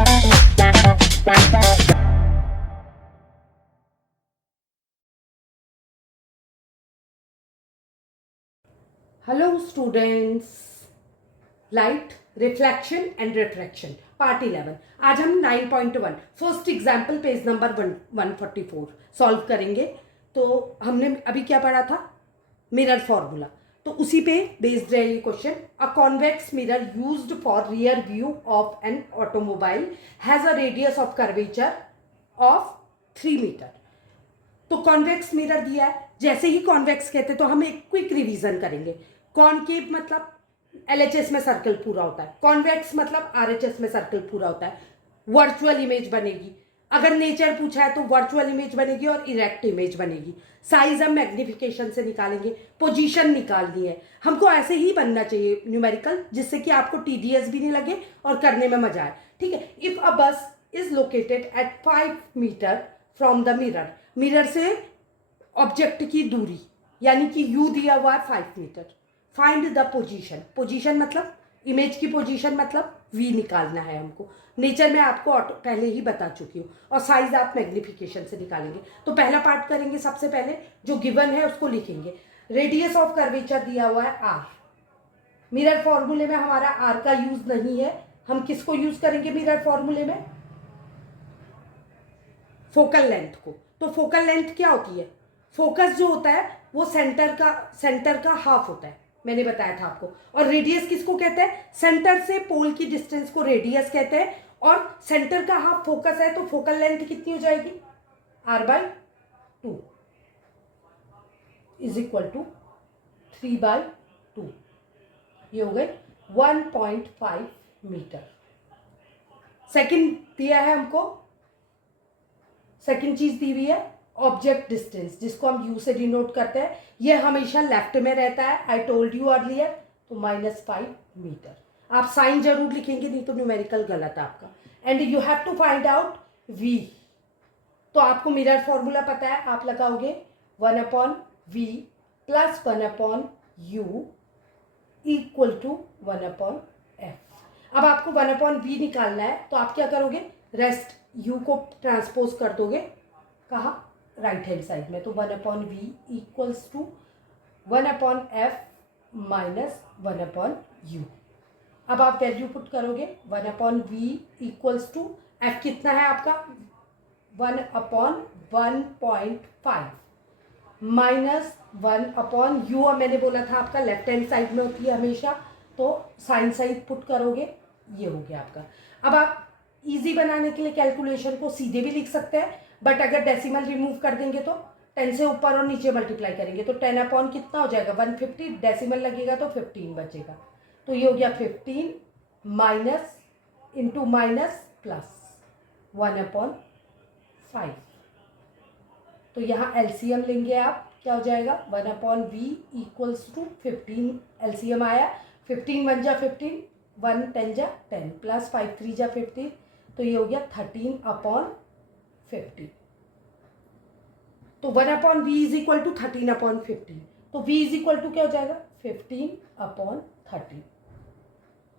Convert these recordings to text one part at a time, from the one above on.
Hello students, light, reflection and refraction part 11। आज हम 9.1 first example page number 144 solve करेंगे। तो हमने अभी क्या पढ़ा था, मिरर फॉर्मूला, तो उसी पे बेस्ड है ये question. A convex mirror used for rear view of an automobile has a radius of curvature of 3 metre. तो कॉन्वेक्स मिरर दिया है, जैसे ही कॉन्वेक्स कहते हैं तो हम एक क्विक रिवीजन करेंगे। कॉनकेव मतलब एलएचएस में सर्कल पूरा होता है, कॉन्वेक्स मतलब आरएचएस में सर्कल पूरा होता है। वर्चुअल इमेज बनेगी, अगर नेचर पूछा है तो वर्चुअल इमेज बनेगी और इरेक्ट इमेज बनेगी। साइज हम मैग्निफिकेशन से निकालेंगे, पोजीशन निकालनी है हमको। ऐसे ही बनना चाहिए न्यूमेरिकल, जिससे कि आपको टीडीएस भी नहीं लगे और करने में मजा आए। ठीक है। If a bus is located at 5 metre from the mirror, mirror से ऑब्जेक्ट की दूरी यानी कि यू दिया हुआ है 5 metre. Find the position, position मतलब इमेज की पोजीशन मतलब वी निकालना है हमको। नेचर में आपको पहले ही बता चुकी हूँ, और साइज आप मैग्निफिकेशन से निकालेंगे। तो पहला पार्ट करेंगे, सबसे पहले जो गिवन है उसको लिखेंगे। रेडियस ऑफ कर्वेचर दिया हुआ है आर। मिरर फॉर्मूले में हमारा आर का यूज नहीं है, हम किसको यूज करेंगे मिरर फॉर्मूले में? फोकल लेंथ को। तो फोकल लेंथ क्या होती है? फोकस जो होता है वो सेंटर का हाफ होता है, मैंने बताया था आपको। और रेडियस किसको कहते हैं? सेंटर से पोल की डिस्टेंस को रेडियस कहते हैं, और सेंटर का हाफ फोकस है, तो फोकल लेंथ कितनी हो जाएगी? r/2 is equal to 3/2। ये हो गए 1.5 मीटर। सेकंड दिया है हमको, सेकंड चीज दी हुई है ऑब्जेक्ट डिस्टेंस, जिसको हम यू से डिनोट करते हैं। ये हमेशा लेफ्ट में रहता है, आई टोल्ड यू अर्लियर, तो -5 मीटर। आप साइन जरूर लिखेंगे, नहीं तो न्यूमेरिकल गलत है आपका। And you have to find out v. तो आपको मिरर फॉर्मूला पता है, आप लगाओगे 1/v plus 1/u equal to 1/f। अब आपको 1/v निकालना है, तो आप क्या करोगे? रेस्ट u को ट्रांसपोज कर दोगे कहाँ? राइट हैंड साइड में। तो 1/v equals to 1/f minus 1/u। अब आप वैल्यू पुट करोगे, 1/v इक्वल्स टू f कितना है आपका? 1/1.5 माइनस 1/u। और मैंने बोला था आपका लेफ्ट हैंड साइड में होती है हमेशा, तो साइन साइड पुट करोगे, ये हो गया आपका। अब आप इजी बनाने के लिए कैलकुलेशन को सीधे भी लिख सकते हैं, बट अगर डेसिमल रिमूव कर देंगे तो 10 से ऊपर और नीचे मल्टीप्लाई करेंगे तो 10 कितना हो जाएगा? 150। डेसिमल लगेगा तो 15 बचेगा। तो ये हो गया 15 माइनस इंटू माइनस प्लस 1/5। तो यहाँ एलसीएम लेंगे आप, क्या हो जाएगा? 1/v equals to 15। एलसीएम आया 15 1 जा 15, 1 10 जा 10 प्लस 5 3 जा 15, तो ये हो गया 13/50। तो 1/v इज इक्वल टू 13/15। तो v इज इक्वल टू क्या हो जाएगा? 15/13।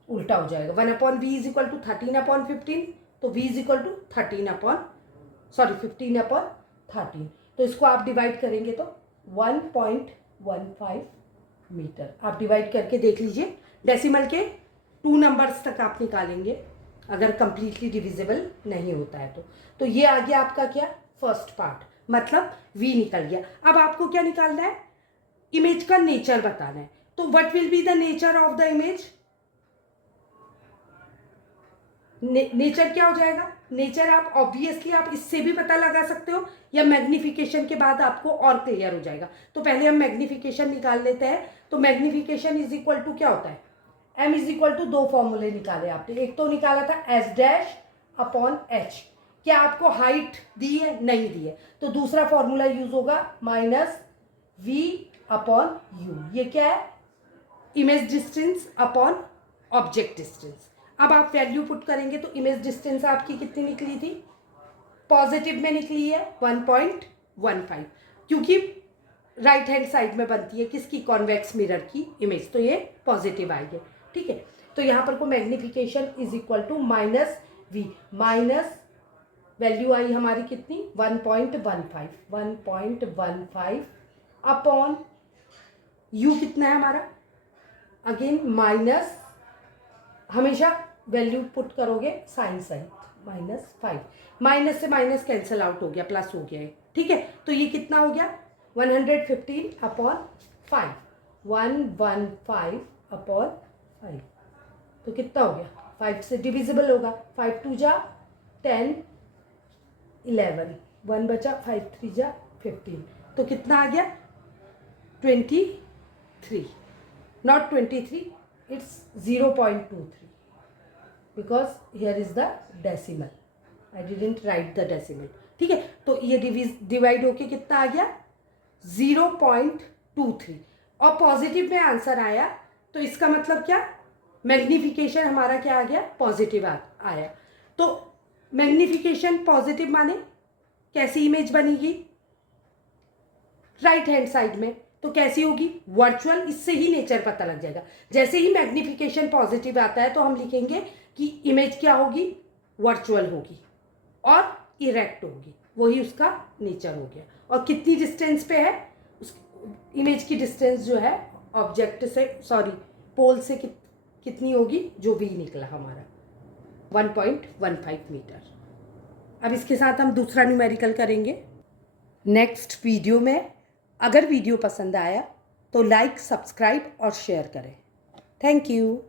उल्टा हो जाएगा, 1/v इज इक्वल टू 13/15, तो v इज इक्वल टू 15/13। तो इसको आप डिवाइड करेंगे तो 1.15 मीटर। आप डिवाइड करके देख लीजिए, डेसिमल के 2 नंबर्स तक आप निकालेंगे अगर कंप्लीटली डिविजिबल नहीं होता है तो ये आ गया आपका क्या? फर्स्ट पार्ट, मतलब v निकल गया। अब आपको क्या निकालना है? इमेज का नेचर बताना है। तो what will be the nature of the image? Nature क्या हो जाएगा? नेचर आप ऑब्वियसली आप इससे भी पता लगा सकते हो, या मैग्निफिकेशन के बाद आपको और क्लियर हो जाएगा। तो पहले हम मैग्निफिकेशन निकाल लेते हैं। तो मैग्निफिकेशन इज इक्वल टू क्या होता है? m इज इक्वल टू 2 फॉर्मूले निकाले आपने। एक तो निकाला था S'/h। क्या आपको हाइट दी है? नहीं दी है, तो दूसरा फॉर्मूला यूज होगा -v/u। ये क्या है? Image distance upon object distance. अब आप वैल्यू पुट करेंगे तो इमेज डिस्टेंस आपकी कितनी निकली थी? पॉजिटिव में निकली है 1.15, क्योंकि राइट हैंड साइड में बनती है किसकी? कॉन्वेक्स मिरर की इमेज, तो ये पॉजिटिव आई है। ठीक है। तो यहाँ पर को magnification is equal to v minus value आई हमारी कितनी 1.15 अपॉन u कितना है हमारा, अगेन माइनस, हमेशा वैल्यू पुट करोगे साइन साइड, -5, माइनस से माइनस कैंसिल आउट हो गया, प्लस हो गया है, ठीक है। तो ये कितना हो गया 115 अपॉन 5, 115 अपॉन 5, तो कितना हो गया 5 से डिविजिबल होगा, 5 2 जा 10, 11, 1 बचा, 5 3 जा 15, तो कितना आ गया 23, not 23, it's 0.23 because here is the decimal, I didn't write the decimal, ठीक है। तो ये डिवाइड होके कितना आ गया 0.23, और पॉजिटिव में आंसर आया, तो इसका मतलब क्या, मैग्निफिकेशन हमारा क्या आ गया पॉजिटिव आया। तो मैग्निफिकेशन पॉजिटिव माने कैसी इमेज बनेगी राइट हैंड साइड में, तो कैसी होगी वर्चुअल, इससे ही नेचर पता लग जाएगा। जैसे ही मैग्निफिकेशन पॉजिटिव आता है तो हम लिखेंगे कि इमेज क्या होगी वर्चुअल होगी और इरेक्ट होगी, वही उसका नेचर हो गया। और कितनी डिस्टेंस पे है उस इमेज की डिस्टेंस जो है ऑब्जेक्ट से, सॉरी पोल से कितनी होगी, जो भी निकला हमारा 1.15 मीटर। अब इसके साथ हम दूसरा न्यूमेरिकल करेंगे नेक्स्ट वीडियो में। अगर वीडियो पसंद आया तो लाइक, सब्सक्राइब और शेयर करें। Thank you.